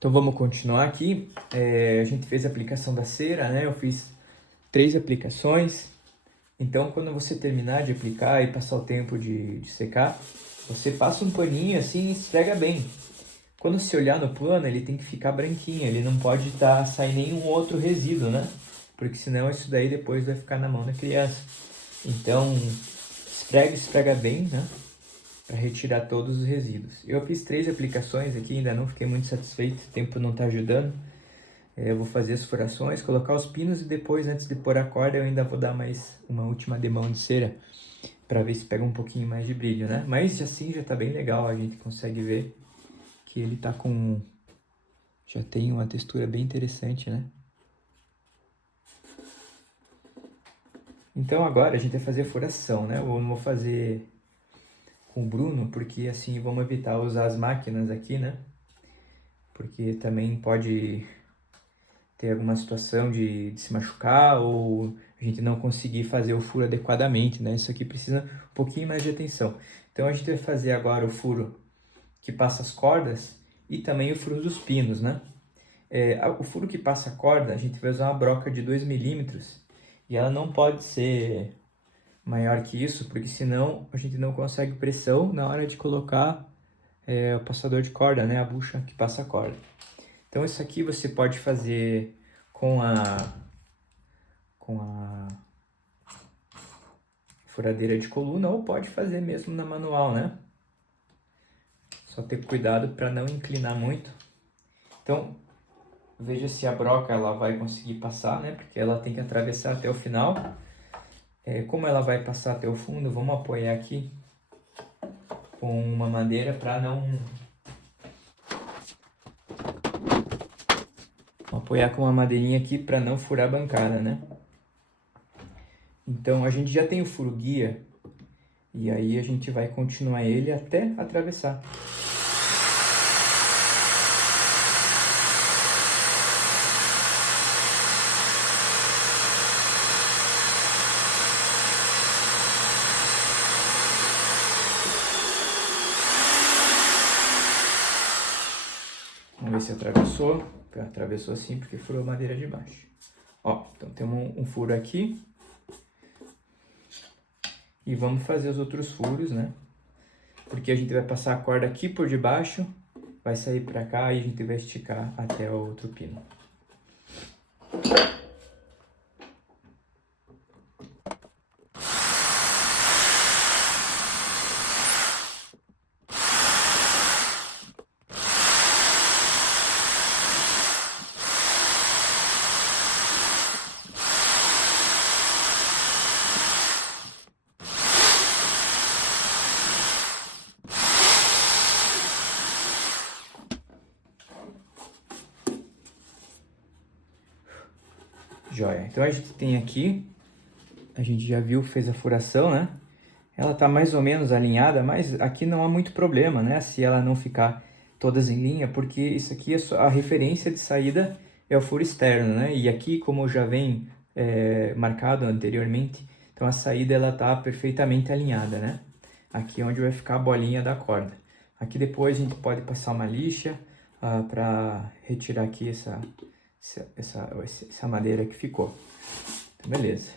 Então vamos continuar aqui. A gente fez a aplicação da cera, né? Eu fiz 3 aplicações. Então quando você terminar de aplicar e passar o tempo de secar, você passa um paninho assim e esfrega bem. Quando você olhar no pano, ele tem que ficar branquinho, ele não pode sair nenhum outro resíduo, né? Porque senão isso daí depois vai ficar na mão da criança. Então esfrega bem, né? Para retirar todos os resíduos. Eu fiz 3 aplicações aqui, ainda não fiquei muito satisfeito, o tempo não está ajudando. Eu vou fazer as furações, colocar os pinos e depois, antes de pôr a corda, eu ainda vou dar mais uma última demão de cera para ver se pega um pouquinho mais de brilho, né? Mas assim já está bem legal, a gente consegue ver que ele tá com... já tem uma textura bem interessante, né? Então agora a gente vai fazer a furação, né? Eu não vou fazer com o Bruno, porque assim vamos evitar usar as máquinas aqui, né? Porque também pode ter alguma situação de se machucar ou a gente não conseguir fazer o furo adequadamente, né? Isso aqui precisa um pouquinho mais de atenção. Então a gente vai fazer agora o furo que passa as cordas e também o furo dos pinos, né? O furo que passa a corda, a gente vai usar uma broca de 2 milímetros e ela não pode ser maior que isso, porque senão a gente não consegue pressão na hora de colocar o passador de corda, né? A bucha que passa a corda. Então isso aqui você pode fazer com a furadeira de coluna ou pode fazer mesmo na manual, né? Só ter cuidado para não inclinar muito. Então veja se a broca ela vai conseguir passar, né? Porque ela tem que atravessar até o final. Como ela vai passar até o fundo, vamos apoiar aqui com uma madeira para não... Vamos apoiar com uma madeirinha aqui para não furar a bancada, né? Então a gente já tem o furo guia e aí a gente vai continuar ele até atravessar. Vamos ver se atravessou. Atravessou sim, porque furou a madeira de baixo. Ó, então temos um furo aqui. E vamos fazer os outros furos, né? Porque a gente vai passar a corda aqui por debaixo, vai sair pra cá e a gente vai esticar até o outro pino. Joia. Então a gente tem aqui, a gente já viu, fez a furação, né? Ela tá mais ou menos alinhada, mas aqui não há muito problema, né? Se ela não ficar todas em linha, porque isso aqui é só a referência de saída é o furo externo, né? E aqui, como já vem marcado anteriormente, então a saída ela tá perfeitamente alinhada, né? Aqui é onde vai ficar a bolinha da corda. Aqui depois a gente pode passar uma lixa para retirar aqui essa madeira que ficou. Então, beleza.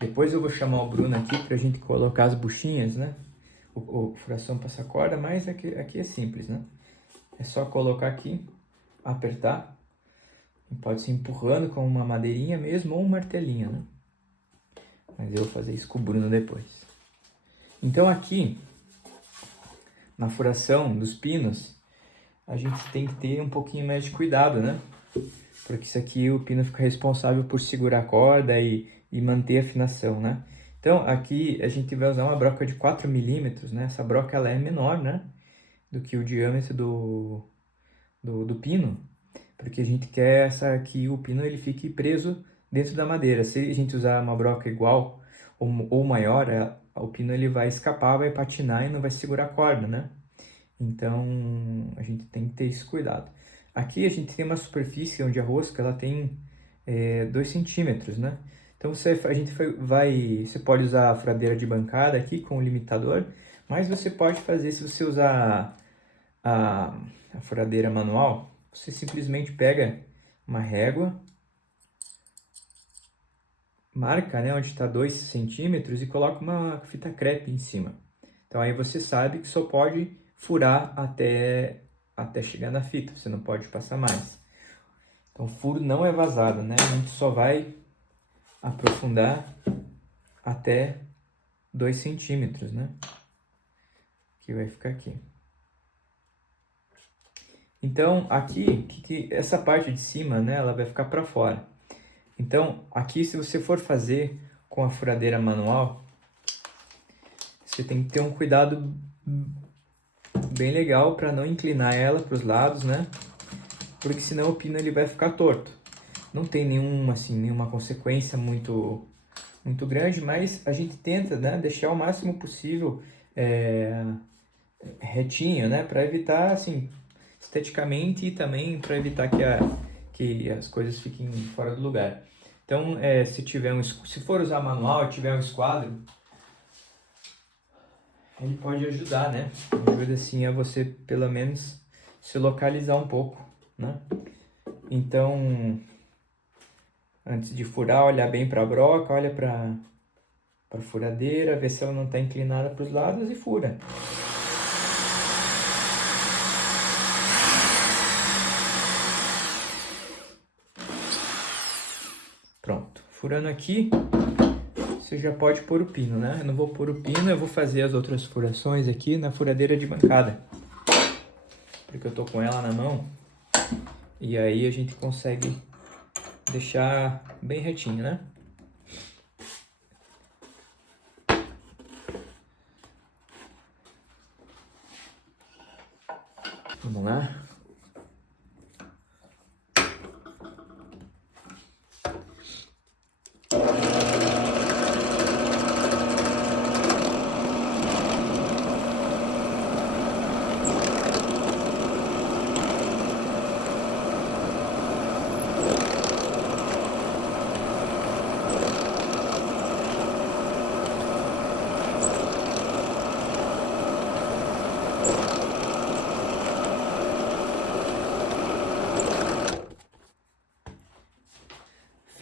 Depois eu vou chamar o Bruno aqui pra gente colocar as buchinhas, né? O furação passa corda, mas aqui é simples, né? É só colocar aqui, apertar. E pode ser empurrando com uma madeirinha mesmo ou um martelinho, né? Mas eu vou fazer isso com o Bruno depois. Então aqui, na furação dos pinos, a gente tem que ter um pouquinho mais de cuidado, né? Porque isso aqui o pino fica responsável por segurar a corda e manter a afinação, né? Então aqui a gente vai usar uma broca de 4 milímetros, né? Essa broca ela é menor, né? Do que o diâmetro do pino, porque a gente quer que o pino ele fique preso dentro da madeira. Se a gente usar uma broca igual ou maior, o pino ele vai escapar, vai patinar e não vai segurar a corda, né? Então a gente tem que ter esse cuidado. Aqui a gente tem uma superfície onde a rosca ela tem 2 centímetros, né? Então você pode usar a furadeira de bancada aqui com o limitador, mas você pode fazer, se você usar a furadeira manual, você simplesmente pega uma régua, marca, né, onde está 2 centímetros e coloca uma fita crepe em cima. Então aí você sabe que só pode furar até chegar na fita, você não pode passar mais. Então o furo não é vazado, né? A gente só vai aprofundar até 2 centímetros, né? Que vai ficar aqui. Então aqui, essa parte de cima, né, ela vai ficar para fora. Então aqui, se você for fazer com a furadeira manual, você tem que ter um cuidado bem legal para não inclinar ela para os lados, né? Porque senão o pino ele vai ficar torto. Não tem nenhuma consequência muito grande, mas a gente tenta, né, deixar o máximo possível retinho, né, para evitar, assim, esteticamente e também para evitar que as coisas fiquem fora do lugar. Então, se for usar manual e tiver um esquadro, ele pode ajudar, né? Ajuda assim a você pelo menos se localizar um pouco, né? Então, antes de furar, olhar bem para a broca, olha para a furadeira, ver se ela não está inclinada para os lados e fura. Pronto, furando aqui, você já pode pôr o pino, né? Eu não vou pôr o pino, eu vou fazer as outras furações aqui na furadeira de bancada. Porque eu tô com ela na mão e aí a gente consegue deixar bem retinho, né? Vamos lá.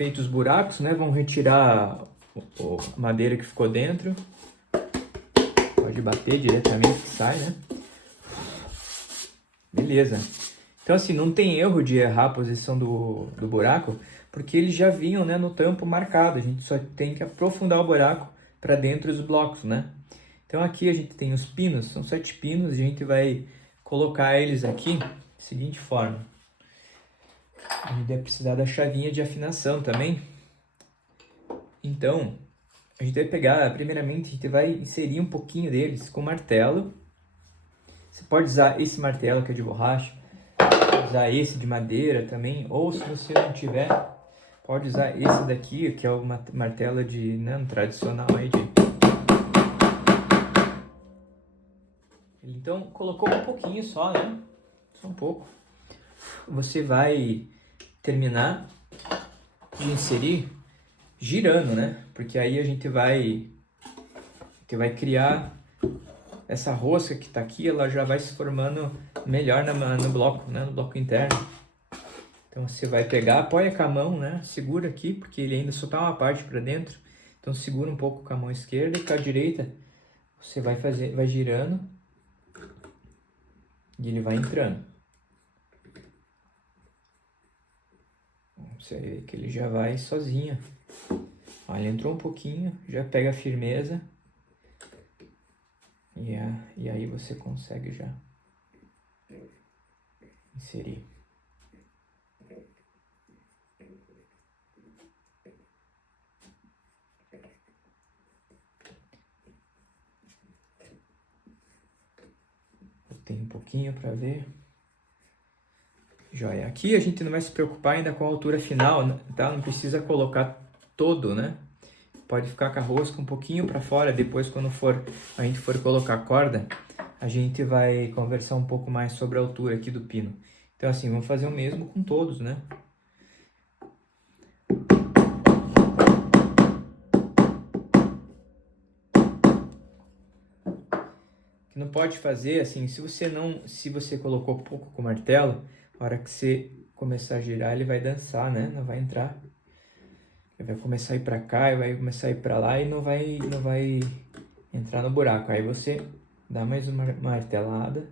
Feitos os buracos, né? Vamos retirar a madeira que ficou dentro. Pode bater diretamente que sai, né? Beleza. Então assim, não tem erro de errar a posição do buraco, porque eles já vinham, né, no tampo marcado. A gente só tem que aprofundar o buraco para dentro dos blocos, né? Então aqui a gente tem os pinos, são 7 pinos, e a gente vai colocar eles aqui da seguinte forma. A gente vai precisar da chavinha de afinação também. Então, a gente vai pegar, primeiramente, a gente vai inserir um pouquinho deles com martelo. Você pode usar esse martelo que é de borracha, usar esse de madeira também, ou se você não tiver, pode usar esse daqui, que é o martelo de, né, um tradicional aí de... Então, colocou um pouquinho só, né? Só um pouco. Você vai terminar de inserir girando, né? Porque aí a gente vai criar essa rosca que tá aqui, ela já vai se formando melhor no bloco, né? No bloco interno. Então você vai pegar, apoia com a mão, né? Segura aqui, porque ele ainda só tá uma parte para dentro. Então segura um pouco com a mão esquerda e com a direita você vai girando e ele vai entrando. Você vê que ele já vai sozinho. Ó, ele entrou um pouquinho, já pega a firmeza. E aí você consegue já inserir. Tem um pouquinho para ver. Joia. Aqui a gente não vai se preocupar ainda com a altura final, tá? Não precisa colocar todo, né? Pode ficar com a rosca um pouquinho para fora. Depois, quando a gente for colocar a corda, a gente vai conversar um pouco mais sobre a altura aqui do pino. Então assim, vamos fazer o mesmo com todos, né? pode fazer assim, se você colocou pouco com o martelo, a hora que você começar a girar, ele vai dançar, né? Não vai entrar. Ele vai começar a ir pra cá, e vai começar a ir pra lá e não vai entrar no buraco. Aí você dá mais uma martelada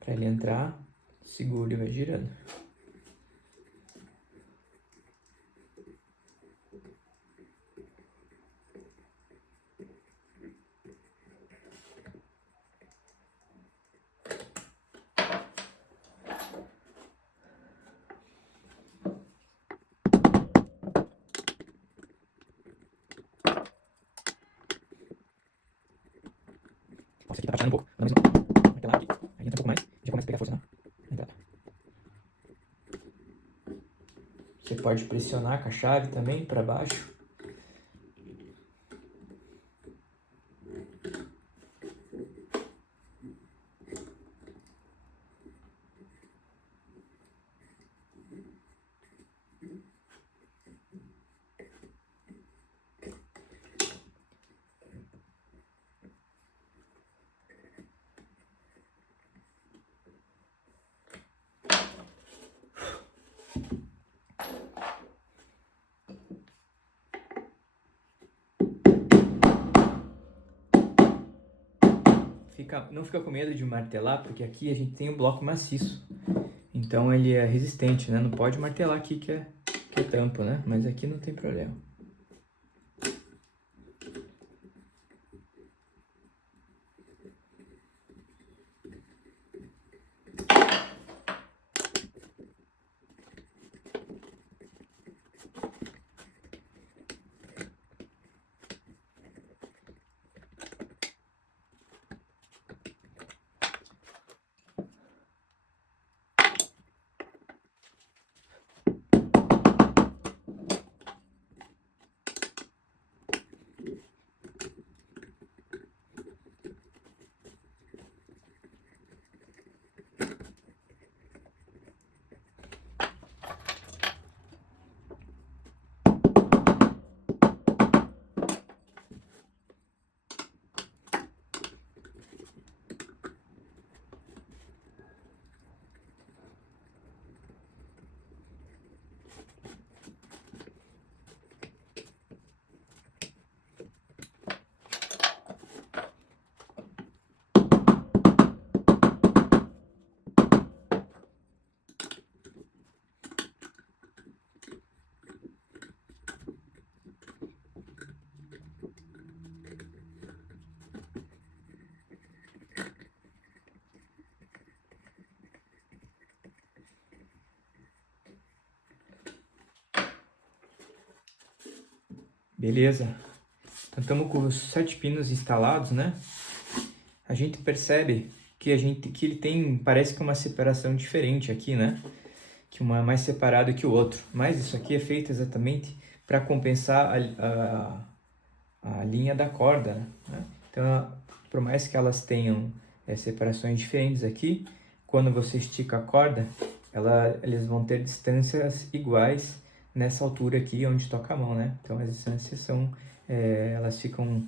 pra ele entrar, segura e vai girando. Nossa, aqui tá baixando um pouco. Dá mais uma martelada aqui. Aí entra um pouco mais. Já começa a pegar força na entrada. Você pode pressionar com a chave também para baixo. Não fica com medo de martelar, porque aqui a gente tem um bloco maciço. Então ele é resistente, né? Não pode martelar aqui que é tampo, né? Mas aqui não tem problema. Beleza. Então estamos com os 7 pinos instalados, né? A gente percebe que ele tem, parece que uma separação diferente aqui, né? Que um é mais separado que o outro. Mas isso aqui é feito exatamente para compensar a linha da corda, né? Então, por mais que elas tenham separações diferentes aqui, quando você estica a corda, eles vão ter distâncias iguais nessa altura aqui onde toca a mão, né? Então as distâncias elas ficam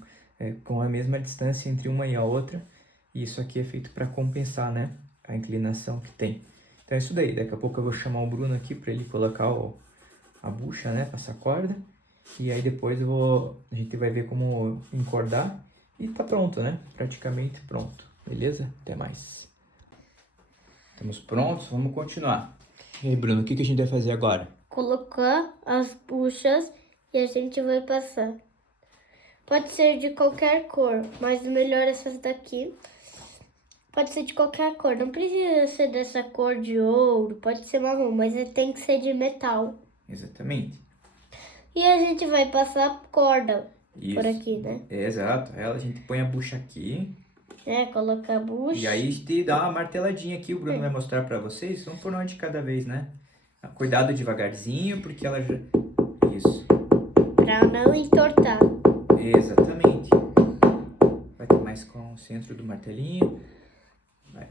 com a mesma distância entre uma e a outra, e isso aqui é feito para compensar, né, a inclinação que tem. Então é isso daí. Daqui a pouco eu vou chamar o Bruno aqui para ele colocar a bucha, né, passar corda, e aí depois a gente vai ver como encordar e tá pronto, né? Praticamente pronto. Beleza? Até mais. Estamos prontos, vamos continuar. E aí, Bruno, o que a gente vai fazer agora? Colocar as buchas e a gente vai passar. Pode ser de qualquer cor, mas o melhor é essas daqui. Pode ser de qualquer cor, não precisa ser dessa cor de ouro, pode ser marrom, mas tem que ser de metal. Exatamente. E a gente vai passar corda Isso. por aqui, né? Exato. Aí a gente põe a bucha aqui. Colocar a bucha. E aí te dá uma marteladinha aqui, o Bruno vai mostrar pra vocês. Vamos por uma de cada vez, né? Cuidado devagarzinho, porque ela já... Isso. Pra não entortar. Exatamente. Vai ter mais com o centro do martelinho. Vai.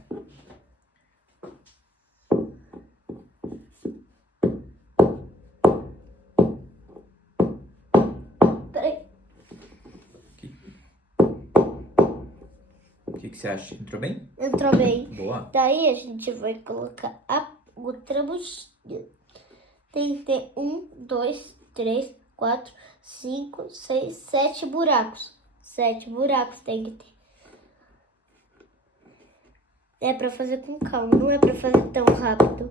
Peraí. O que você acha? Entrou bem? Entrou bem. Boa. Daí a gente vai colocar a outra buchinha. Tem que ter 1, 2, 3, 4, 5, 6, 7 buracos. 7 buracos tem que ter. É pra fazer com calma, não é pra fazer tão rápido.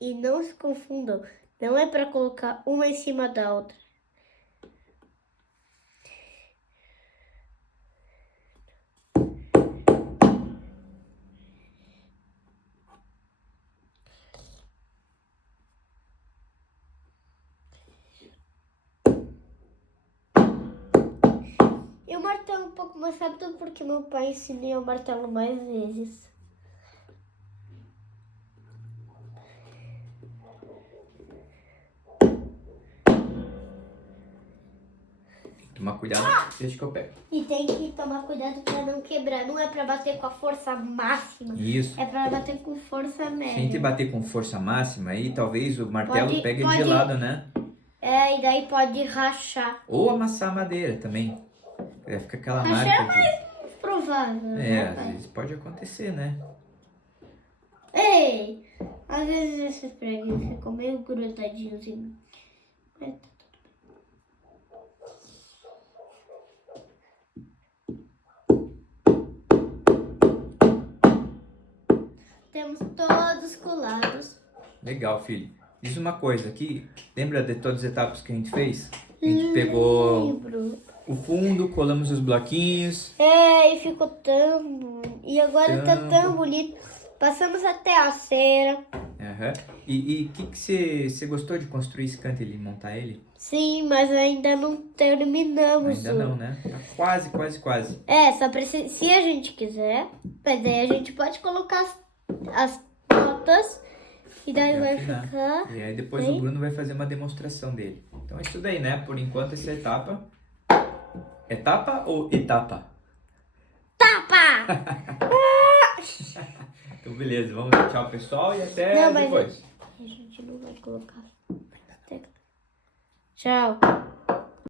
E não se confundam, não é para colocar uma em cima da outra. E o martelo um pouco mais rápido porque meu pai ensinou o martelo mais vezes. Tomar cuidado, deixa que eu pego. E tem que tomar cuidado para não quebrar. Não é para bater com a força máxima. Isso. É para bater com força Se a gente média. bater com força máxima aí, talvez o martelo pegue de pode- lado, né? É, e daí pode rachar. Ou amassar a madeira também. Fica aquela Rachar marca é mais provável. É, né, às pai? vezes pode acontecer, né? Ei! Às vezes esses preguinhos ficam meio grudadinhos em mim. Mas tá Temos todos colados. Legal, filho. Diz uma coisa aqui, lembra de todas as etapas que a gente fez? A gente pegou Lembro. o fundo, colamos os bloquinhos. É, e ficou tão... E agora tá tão bonito. Passamos até a cera. Aham. E o que você gostou de construir esse canto e montar ele? Sim, mas ainda não terminamos. Ainda não, né? Tá quase, quase, quase. É, só precisa... Se a gente quiser, mas aí a gente pode colocar as notas e daí vai afinar. ficar... E aí depois bem... o Bruno vai fazer uma demonstração dele. Então é isso daí, né? Por enquanto essa etapa. Etapa ou etapa? Tapa! Então beleza, vamos dar tchau pessoal e até Não, mas depois. A gente não vai colocar. Tchau.